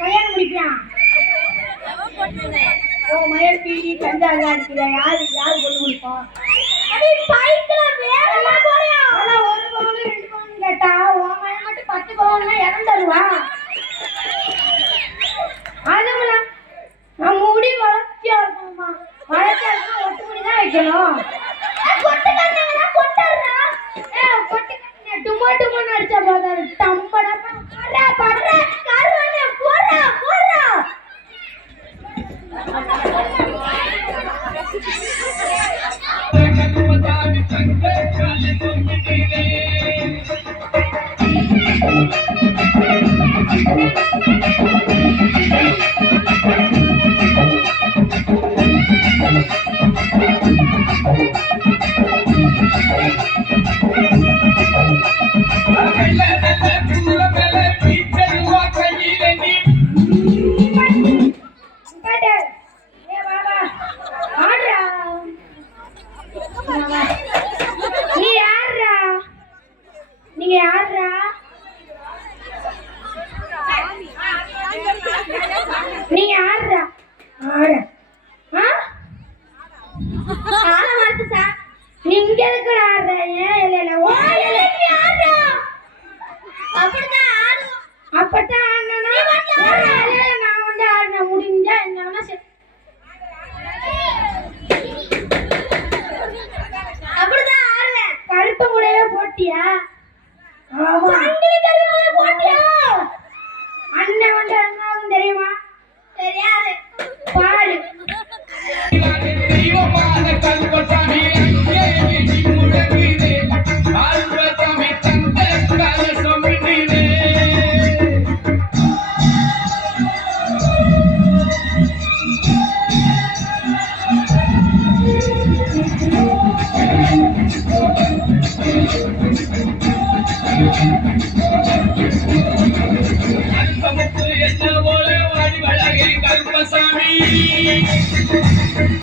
கல்யாணம் முடிக்கலாம். ஓ மயல் பீடி கஞ்சா அடிக்கிற யாரு யாரு கொண்டு கொடுப்போம்? ஒரு பவுன் 2 பவுன் கேட்டா உன் மயன் மட்டும் 10 பவுன்னா இறந்துருவா. அதுல நம்ம முடி வளர்ச்சியா இருக்கணுமா? வளர்ச்சியா இருக்கா ஒட்டு முடி தான் வைக்கணும். டுமா டுமான்னு அடிச்சா போதாரு டம்படா நீங்க யாரா? நீங்க யாரா? நீங்க எதுக்கு ஆடுற? அப்பதான் நான் வந்து ஆடின முடிஞ்சா என்ன அப்படிதான் ஆடுவேன். கருப்பு கூடவே போட்டியா? அண்ணன் வந்து அண்ணாவும் தெரியுமா? தெரியாது. பாரு